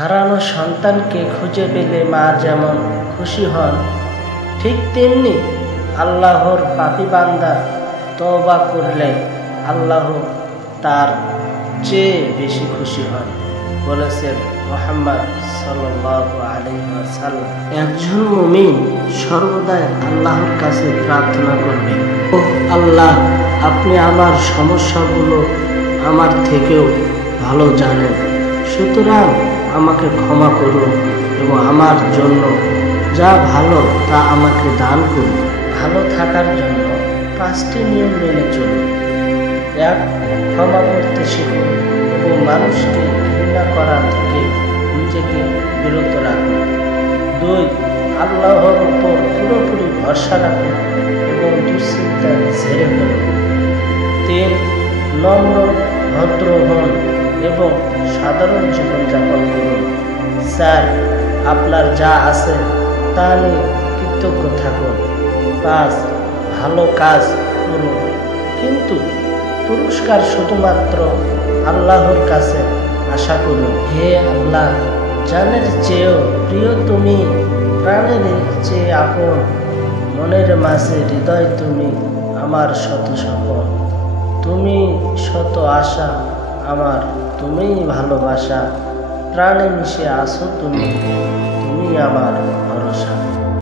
হারানো সন্তানকে খুঁজে পেলে মা যেমন খুশি হন, ঠিক তেমনি আল্লাহর পাপী বান্দা তওবা করলে আল্লাহ তার চেয়ে বেশি খুশি হন, বলেছেন মুহাম্মদ সাল্লাল্লাহু আলাইহি ওয়াসাল্লাম। একজন মুমিন সর্বদাই আল্লাহর কাছে প্রার্থনা করবে, ও আল্লাহ, আপনি আমার সমস্যাগুলো আমার থেকেও ভালো জানেন, সুতরাং আমাকে ক্ষমা করুন এবং আমার জন্য যা ভালো তা আমাকে দান করুন। ভালো থাকার জন্য 5টি নিয়ম মেনে চলুন। 1. ক্ষমা করতে শিখুন এবং মানুষকে ঘৃণা করা থেকে নিজেকে বিরত রাখুন। 2. আল্লাহর উপর পুরোপুরি ভরসা রাখুন এবং দুশ্চিন্তা ঝেড়ে ফেলুন। 3. নম্র ভদ্র হন এবং সাধারণ জীবনযাপন করুন। 4. আপনার যা আছে তা নিয়ে কৃতজ্ঞ থাকুন। 5. ভালো কাজ করুন, কিন্তু পুরস্কার শুধুমাত্র আল্লাহর কাছে আশা করুন। হে আল্লাহ, জানের চেয়েও প্রিয় তুমি, প্রাণের চেয়ে আপন, মনের মাঝে হৃদয় তুমি, আমার শত স্বপন, তুমি শত আশা আমার, তুমিই ভালোবাসা, প্রাণে মিশে আছো তুমি, তুমি আমার ভরসা।